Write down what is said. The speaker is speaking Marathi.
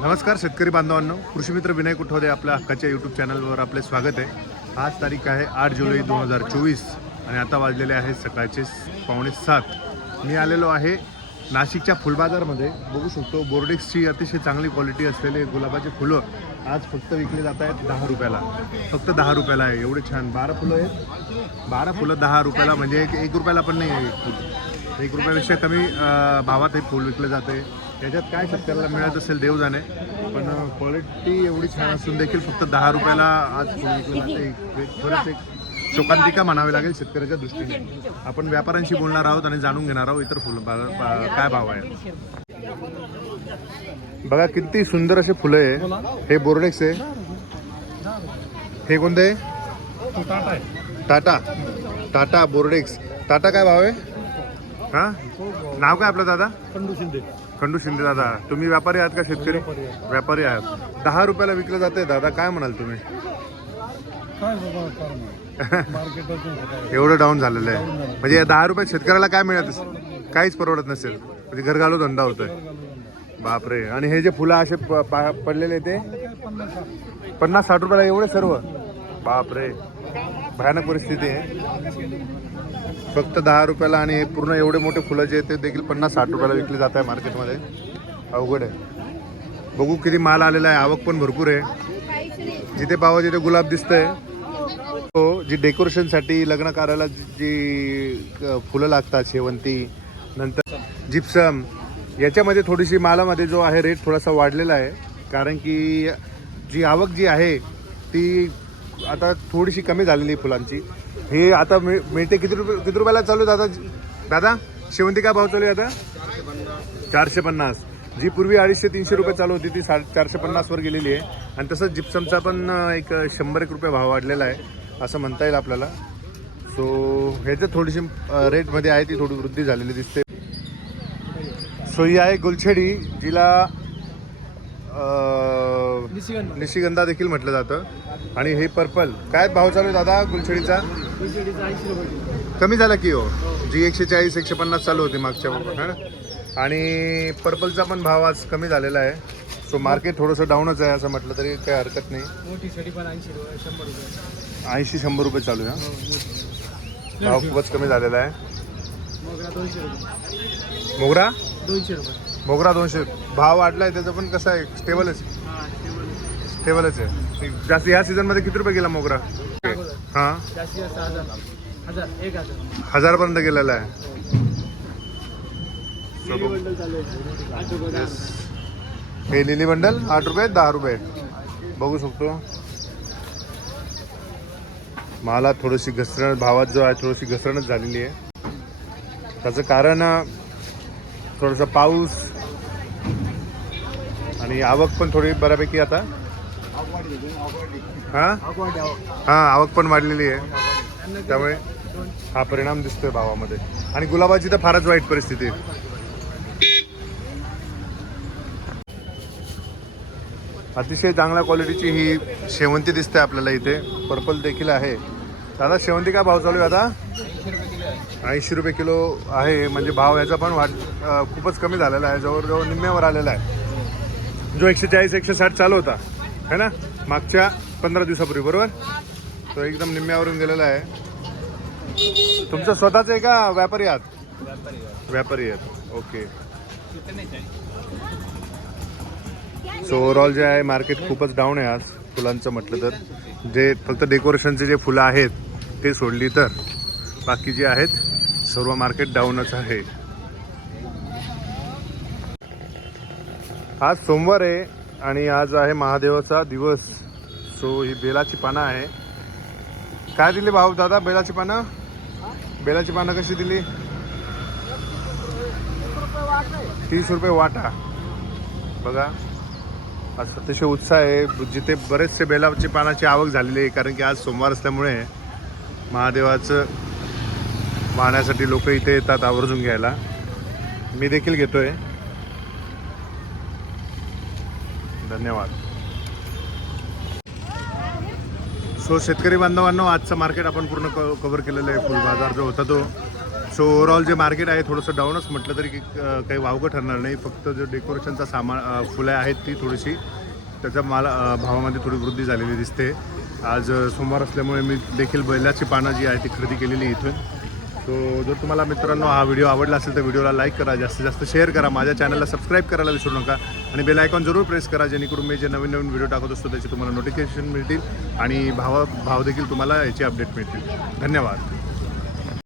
नमस्कार शेतकरी बांधवांनो. कृषीमित्र विनय कुठवदे आपल्या हक्काच्या यूट्यूब चॅनलवर आपले स्वागत आहे. आज तारीख आहे आठ जुलै दोन हजार चोवीस आणि आता वाजलेले आहे सकाळचे पावणे सात. मी आलेलो आहे नाशिकच्या फुलबाजारमध्ये. बघू शकतो बोर्डेक्सची अतिशय चांगली क्वालिटी असलेले गुलाबाचे फुलं आज फक्त विकले जात आहेत दहा रुपयाला. फक्त दहा रुपयाला आहे. एवढे छान. बारा फुलं आहेत. बारा फुलं दहा रुपयाला म्हणजे एक एक रुपयाला पण नाही आहे एक फुल. एक रुपयापेक्षा कमी भावात हे फुल विकलं जाते. याच्यात काय शेतकऱ्याला मिळत असेल देव जाणे पण क्वालिटी एवढी छान असून देखील फक्त दहा रुपयाला आज एक- खरंच एक शोकांतिका म्हणावी लागेल शेतकऱ्याच्या दृष्टीने. आपण व्यापाऱ्यांशी बोलणार आहोत आणि जाणून घेणार आहोत इतर फुलं बा- काय भाव आहे बघा किती सुंदर असे फुलं आहे. हे बोर्डेक्स आहे. हे कोणते? आहे टाटा. टाटा बोर्डेक्स. टाटा काय भाव आहे? हा? नाव काय आपलं दादा? पंडू शिंदे. खंडू शिंदे दादा तुम्ही व्यापारी आहात का शेतकरी? व्यापारी आहात. दहा रुपयाला विकलं जाते दादा काय म्हणाल तुम्ही? एवढं डाऊन झालेलं आहे. म्हणजे या दहा रुपयात शेतकऱ्याला काय मिळत असेल? काहीच परवडत नसेल. म्हणजे घर घालू धंदा होतोय. बापरे. आणि हे जे फुलं असे पडलेले ते. पन्नास साठ रुपयाला एवढे सर्व? बापरे. भयानक परिस्थिती आहे. फक्त दहा रुपयाला आणि पूर्ण एवढे मोठे फुलं जे ते देखील पन्नास साठ रुपयाला विकले जात आहे मार्केटमध्ये. अवघड आहे. बघू किती माल आलेला आहे. आवक पण भरपूर आहे. जिथे पावा तिथे गुलाब दिसतंय. हो जी डेकोरेशनसाठी लग्न कार्याला जी फुलं लागतात शेवंती नंतर जिप्सम याच्यामध्ये थोडीशी मालामध्ये जो आहे रेट थोडासा वाढलेला आहे. कारण की जी आवक जी आहे ती आता थोडीशी कमी झालेली आहे फुलांची. हे आता मिळ- मिळते किती रुपये किती रुपयाला चालू दादा? दादा शेवंती काय भाव चालू आहे आता? चारशे पन्नास. जी पूर्वी अडीचशे तीनशे रुपये चालू होती ती साडे चारशे पन्नासवर गेलेली आहे. आणि तसंच जिप्समचा पण एक शंभर एक रुपये भाव वाढलेला आहे असं म्हणता येईल आपल्याला. सो ह्याचं थोडीशी रेटमध्ये आहे ती थोडी वृद्धी झालेली दिसते. सो ही आहे गुलछडी जिला निशिगंध. देखील म्हटलं जातं. आणि हे पर्पल. काय भाव चालू आहे दादा गुलछडीचा. कमी झाला की हो. जी एकशे चाळीस एकशे पन्नास चालू होती मागच्या हा? आणि पर्पलचा पण भाव आज कमी झालेला आहे. सो मार्केट थोडंसं डाऊनच आहे असं म्हटलं तरी काही हरकत नाही. ऐंशी रुपये शंभर रुपये. चालू आहे हो. हा? भाव खूपच कमी झालेला आहे. मोगरा? दोनशे रुपये. मोगरा दोनशे. भाव वाढला आहे त्याचं पण कसं आहे? स्टेबलच हा टेबल स्टेबलच आहे. जास्त या सीझनमध्ये किती रुपये गेला मोगरा? हां? हजारपर्यंत गेलेला आहे. हे लिली बंडल आठ रुपये दहा रुपये. बघू शकतो. मला थोडीशी घसरण भावात जो आहे थोडीशी घसरणच झालेली आहे. त्याचं कारण थोडंसं पाऊस आणि आवक पण थोडी बऱ्यापैकी आता. हां? हां आवक पण वाढलेली आहे. त्यामुळे हा परिणाम दिसतोय भावामध्ये. आणि गुलाबाची तर फारच वाईट परिस्थिती आहे. अतिशय चांगल्या क्वालिटीची ही शेवंती दिसते आपल्याला इथे. पर्पल देखील आहे. दादा शेवंती काय भाव चालू आहे आता? ऐंशी रुपये किलो आहे. म्हणजे भाव याचा पण वाढ खूपच कमी झालेला आहे. जवळजवळ निम्म्यावर आलेला आहे. जो एकशे चाळीस एकशे साठ चालू होता. है ना? मागच्या पंधरा दिवसापूर्वी बरोबर? तो एकदम निम्म्यावरून गेलेला आहे. तुमचं स्वतःच आहे का व्यापारी आहात? व्यापारी आहेत. ओके. सो ओव्हरऑल जे आहे मार्केट खूपच डाऊन आहे आज फुलांचं म्हटलं तर. जे फक्त डेकोरेशनचे जे फुलं आहेत ते सोडली तर. बाकी जे आहेत सर्व मार्केट डाऊनच आहे. आज सोमवार आहे आणि आज आहे महादेवाचा दिवस. सो ही बेलाची पानं आहे. काय दिली भाऊ दादा बेलाची पानं? बेलाची पानं कशी दिली? तीस रुपये वाटा. बघा आज अतिशय उत्साह आहे. जिथे बरेचसे बेलाची पानाची आवक झालेली आहे कारण की आज सोमवार असल्यामुळे महादेवाचं वाहण्यासाठी लोक इथे येतात आवर्जून घ्यायला. मी देखील घेतोय. धन्यवाद. सो शेतकरी बांधवांनो आजचं मार्केट आपण पूर्ण क कव्हर केलेलं आहे. फुल बाजार जो होता तो. सो ओव्हरऑल जे मार्केट आहे थोडंसं डाऊनच म्हटलं तरी की काही वावगं ठरणार नाही. फक्त जो डेकोरेशनचा सामान फुलं आहेत ती थोडीशी त्याच्या माल भावामध्ये थोडी वृद्धी झालेली दिसते. आज सोमवार असल्यामुळे मी देखील बैलाची पानं जी आहे ती खरेदी केलेली इथून. सो जर तुम्हाला मित्रांनो हा व्हिडिओ आवडला असेल तर व्हिडिओला लाईक करा जास्तीत जास्त शेअर करा माझ्या चॅनलला सबस्क्राईब करायला विसरू नका आणि बेल आयकॉन जरूर प्रेस करा जेणेकरून मी जे नवीन नवीन व्हिडिओ टाकत असतो त्याचे तुम्हाला नोटिफिकेशन मिळतील आणि भाव भाव देखील तुम्हाला याची अपडेट मिळतील. धन्यवाद.